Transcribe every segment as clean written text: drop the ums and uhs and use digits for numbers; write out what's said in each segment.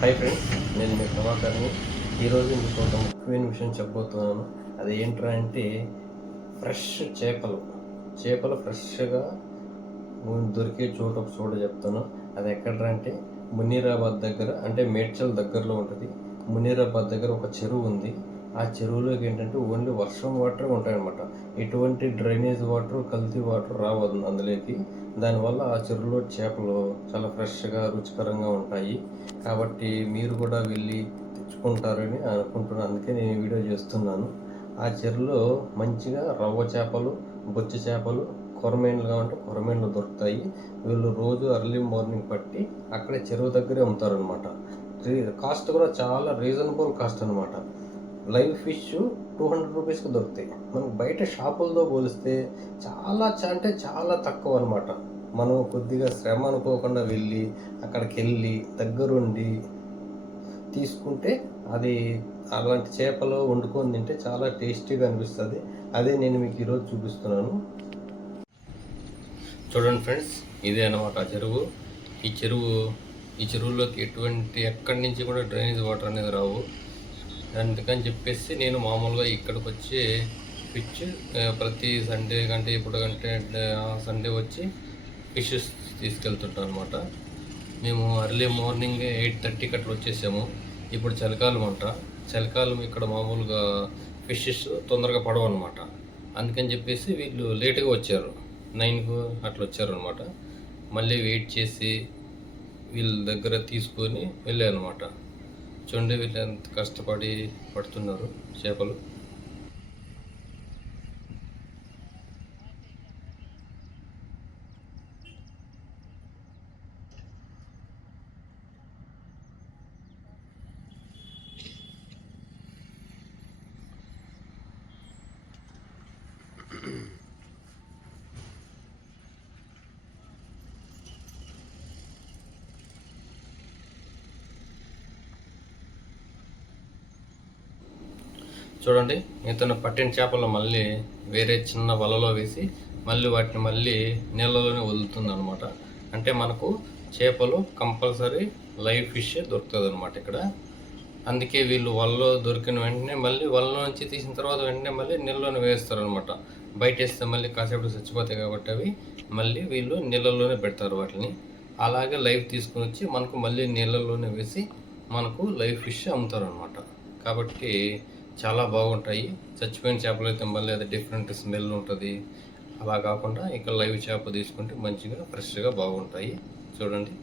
Hi friends, నేను మీ ప్రభాకర్ని. ఈరోజు మీకు ఒక ముఖ్యమైన విషయం చెప్పబోతున్నాను. అది ఏంట్రా అంటే ఫ్రెష్ చేపలు ఫ్రెష్గా దొరికే చోట చెప్తాను. అది ఎక్కడ్రా అంటే మునీరాబాద్ దగ్గర, అంటే మేడ్చల్ దగ్గరలో ఉంటుంది. మునీరాబాద్ దగ్గర ఒక చెరువు ఉంది. ఆ చెరువులోకి ఏంటంటే ఓన్లీ వర్షం వాటర్ ఉంటాయన్నమాట. ఎటువంటి డ్రైనేజ్ వాటర్, కల్తీ వాటర్ రావద్దు అందులోకి. దానివల్ల ఆ చెరువులో చేపలు చాలా ఫ్రెష్గా రుచికరంగా ఉంటాయి. కాబట్టి మీరు కూడా వెళ్ళి తెచ్చుకుంటారని అనుకుంటున్నాను. అందుకే నేను ఈ వీడియో చేస్తున్నాను. ఆ చెరువులో మంచిగా రవ్వ చేపలు, బొచ్చ చేపలు, కొరమేన్లు కావాలంటే కొరమేన్లు దొరుకుతాయి. వీళ్ళు రోజు ఎర్లీ మార్నింగ్ పట్టి అక్కడే చెరువు దగ్గరే అమ్ముతారనమాట. కాస్ట్ కూడా చాలా రీజనబుల్ కాస్ట్ అనమాట. లైవ్ ఫిష్ 200 రూపీస్కి దొరుకుతాయి. మనకు బయట షాపులతో పోలిస్తే అంటే చాలా తక్కువ అనమాట. మనం కొద్దిగా శ్రమ అనుకోకుండా వెళ్ళి అక్కడికి వెళ్ళి దగ్గరుండి తీసుకుంటే అది అలాంటి చేపలు వండుకొని తింటే చాలా టేస్టీగా అనిపిస్తుంది. అదే నేను మీకు ఈరోజు చూపిస్తున్నాను. చూడండి ఫ్రెండ్స్, ఇదే అనమాట చెరువు. ఈ చెరువులోకి ఎక్కడి నుంచి కూడా డ్రైనేజ్ వాటర్ అనేది రావు. అందుకని చెప్పేసి నేను మామూలుగా ఇక్కడికి వచ్చి ఫిష్ ప్రతి సండే సండే వచ్చి ఫిష్ తీసుకెళ్తుంటాను అనమాట. మేము ఎర్లీ మార్నింగ్ 8:30కి అట్లా వచ్చేసాము. ఇప్పుడు చలికాలం ఇక్కడ మామూలుగా ఫిషెస్ తొందరగా పడవు అనమాట. అందుకని చెప్పేసి వీళ్ళు లేటుగా వచ్చారు, 9కు అట్లా వచ్చారు అనమాట. మళ్ళీ వెయిట్ చేసి వీళ్ళ దగ్గర తీసుకొని వెళ్ళానమాట. చూడండి వీళ్ళు ఎంత కష్టపడి పడుతున్నారు చేపలు. చూడండి, ఇతను పట్టిన చేపలు మళ్ళీ వేరే చిన్న వలలో వేసి వాటిని నీళ్ళలోనే వదులుతుంది అనమాట. అంటే మనకు చేపలు కంపల్సరీ లైవ్ ఫిష్ దొరుకుతుంది అనమాట ఇక్కడ. అందుకే వీళ్ళు వలలో దొరికిన వెంటనే వలలో నుంచి తీసిన తర్వాత వెంటనే నీళ్ళలోనే వేస్తారు అనమాట. బయట వేస్తే కాసేపు చచ్చిపోతాయి కాబట్టి అవి వీళ్ళు నీళ్ళలోనే పెడతారు వాటిని. అలాగే లైవ్ తీసుకుని వచ్చి మనకు నీళ్ళలోనే వేసి మనకు లైవ్ ఫిష్ అమ్ముతారు అనమాట. కాబట్టి చాలా బాగుంటాయి. చచ్చిపోయిన చేపలు అయితే అది డిఫరెంట్ స్మెల్ ఉంటుంది. అలా కాకుండా ఇక్కడ లైవ్ చేప తీసుకుంటే మంచిగా ఫ్రెష్గా బాగుంటాయి. చూడండి,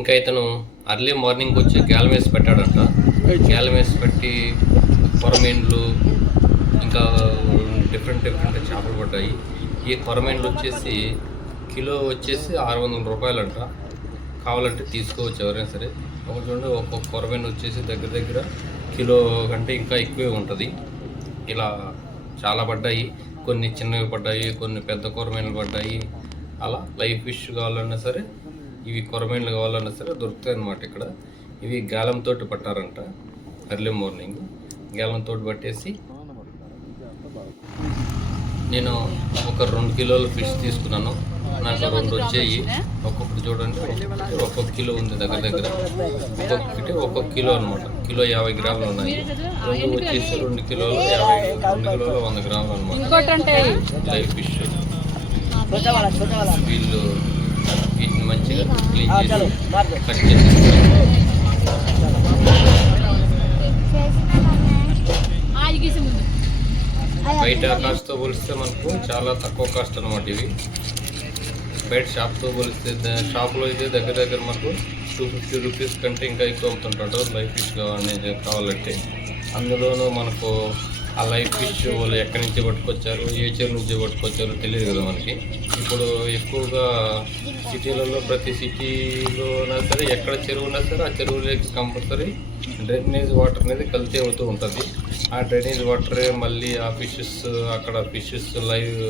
ఇంకా ఇతను అర్లీ మార్నింగ్ వచ్చి గ్యాలం వేసి పెట్టాడంట. గ్యాలం వేసి పెట్టి కొరమేండ్లు ఇంకా డిఫరెంట్ చేపలు పడ్డాయి. ఈ కొరమేండ్లు వచ్చేసి కిలో వచ్చేసి 600 రూపాయలంట. కావాలంటే తీసుకోవచ్చు ఎవరైనా సరే. చూడండి, ఒక్కొక్క కొరమేండ్ వచ్చేసి దగ్గర కిలో కంటే ఇంకా ఎక్కువే ఉంటుంది. ఇలా చాలా పడ్డాయి. కొన్ని చిన్నవి పడ్డాయి, కొన్ని పెద్ద కొరమేండ్లు పడ్డాయి. అలా లైవ్ ఫిష్ కావాలన్నా సరే, ఇవి కొరమేన్లు కావాలన్నా సరే దొరుకుతాయి అన్నమాట ఇక్కడ. ఇవి గాలంతో పట్టారంట. ఎర్లీ మార్నింగ్ గాలంతో పట్టేసి నేను ఒక 2 కిలోల ఫిష్ తీసుకున్నాను. నాకు 2 వచ్చాయి. ఒక్కొక్కటి చూడండి, ఒక్కొక్క కిలో ఉంది దగ్గర. ఒక్కొక్క కిలో అనమాట. కిలో 50 గ్రాములు ఉన్నాయి. 2 వచ్చేసి 2 కిలోలు 100 గ్రాములు అనమాట లైవ్ ఫిష్. వీళ్ళు వీటిని మంచిగా క్లీన్ చేసి కట్ చేసి బయట కాస్ట్తో పోలిస్తే మనకు చాలా తక్కువ కాస్ట్ అనమాట ఇవి. బయట షాప్తో పోలిస్తే షాప్లో అయితే దగ్గర దగ్గర మనకు 250 రూపీస్ కంటే ఇంకా ఎక్కువ అమ్ముతుంటాడు లైవ్ ఫిష్ కావాలంటే. అందులోనూ మనకు ఆ లైవ్ ఫిష్ వాళ్ళు ఎక్కడి నుంచి పట్టుకొచ్చారు, ఏ చెరువు నుంచి పట్టుకొచ్చారో తెలియదు కదా మనకి. ఇప్పుడు ఎక్కువగా సిటీలలో ప్రతి సిటీలోనా సరే ఎక్కడ చెరువు ఉన్నా సరే ఆ చెరువులోకి కంపల్సరీ డ్రైనేజ్ వాటర్ అనేది కల్తీ అవుతూ ఉంటుంది. ఆ డ్రైనేజ్ వాటరే మళ్ళీ ఆ ఫిషెస్ అక్కడ ఫిషెస్ లైవ్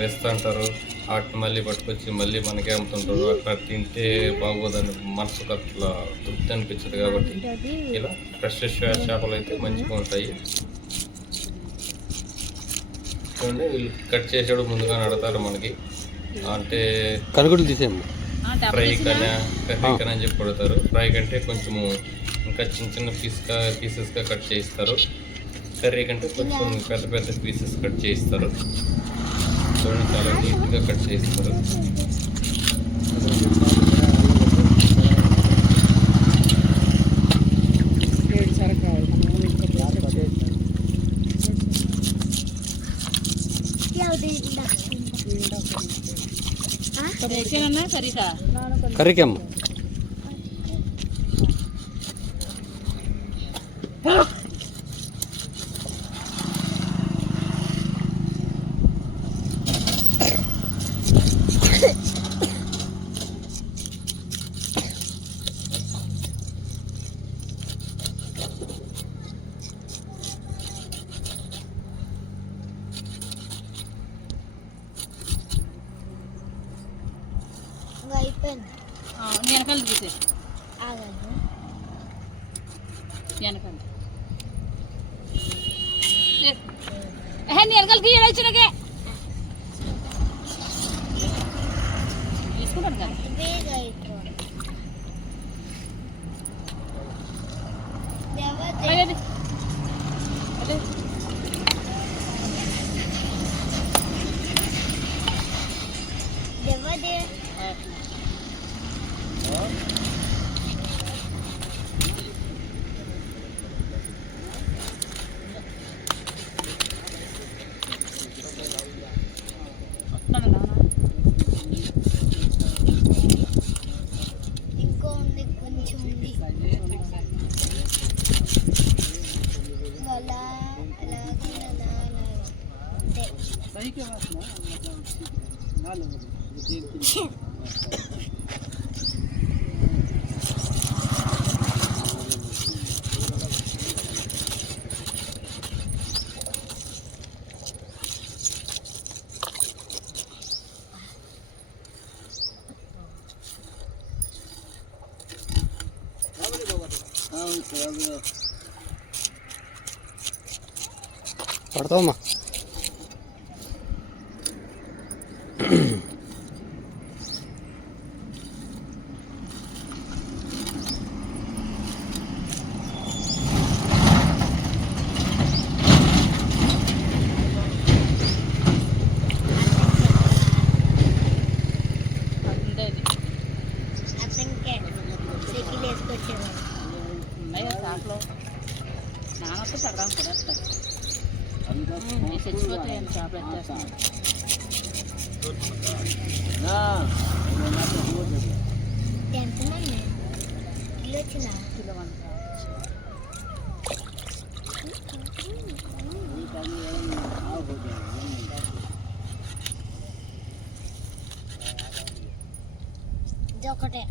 వేస్తూ ఉంటారు. వాటిని మళ్ళీ పట్టుకొచ్చి మళ్ళీ మనకే అమ్ముతుంటారు. అట్లా తింటే బాగోదని మనసుకు అట్లా తృప్తి అనిపించదు. కాబట్టి ఇలా ఫ్రెష్ చేపలు అయితే మంచిగా ఉంటాయి. చూడండి వీళ్ళు కట్ చేసాడు ముందుగా నడతారు మనకి, అంటే కరుగులు తీసేయండి ఫ్రై కానీ కర్రీ కానీ అని చెప్పి కొడతారు. ఫ్రై కంటే కొంచెము ఇంకా చిన్న చిన్న పీసెస్గా కట్ చేయిస్తారు. కర్రీ కంటే కొంచెం పెద్ద పెద్ద పీసెస్ కట్ చేయిస్తారు. చూడండి చాలా నీట్గా కట్ చేయిస్తారు. కర్రీకి అమ్మ వెనకాల తీసే వెనకాల వెనకాల తీయచ్చినకే తీసుకుంటాడు కదా. ఇంకో ఉంది కొంచెం ఉంది అలా అలాగే అలా పడతావమ్మా. అతనికే సెకిల్ వేసుకొచ్చేవాడు. షాప్లో నాన్నతో పడదాం కూడా చచ్చిపోతే షాప్లో వచ్చేస్తాను. ఎంతమంది కిలో వచ్చిన కిలో ఇది ఒకటే.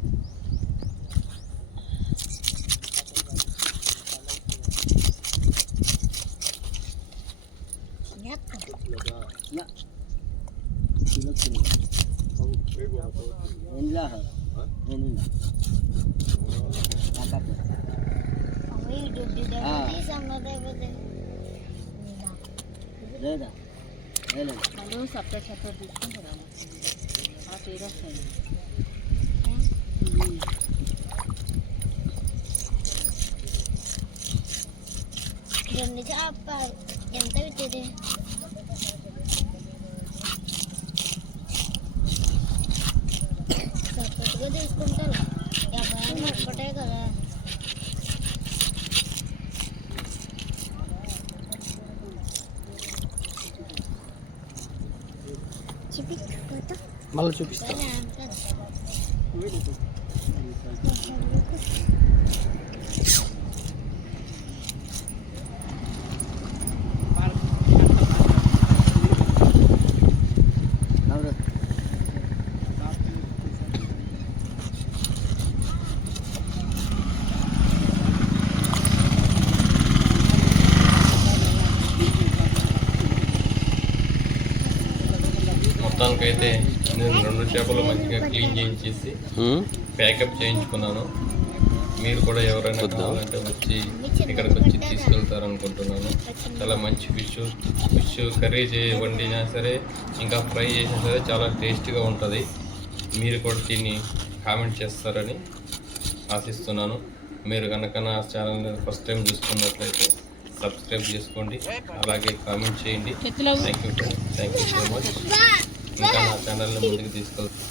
వాళ్ళు సపరేట్ తీసుకుంటారు. ఆ పేరు వస్తుంది. రెండు చేప ఎంత పెట్టేది? సపరేట్గా తీసుకుంటారు. ఎవరైనా ఒక్కటే కదా. చూపించుకోతా మళ్ళీ చూపిస్తా. మొత్తానికైతే నేను 2 చేపలు మంచిగా క్లీన్ చేయించేసి ప్యాకప్ చేయించుకున్నాను. మీరు కూడా ఎవరైనా కావాలంటే వచ్చి ఇక్కడికి వచ్చి తీసుకెళ్తారనుకుంటున్నాను. చాలా మంచి ఫిష్ కర్రీ వండినా సరే, ఇంకా ఫ్రై చేసినా సరే చాలా టేస్టీగా ఉంటుంది. మీరు కూడా తిని కామెంట్ చేస్తారని ఆశిస్తున్నాను. మీరు కనుక నా ఛానల్ని ఫస్ట్ టైం చూసుకున్నట్లయితే సబ్స్క్రైబ్ చేసుకోండి, అలాగే కామెంట్ చేయండి. Thank you so much. ఇంకా నా ఛానల్ని ముందుకు తీసుకెళ్తాను.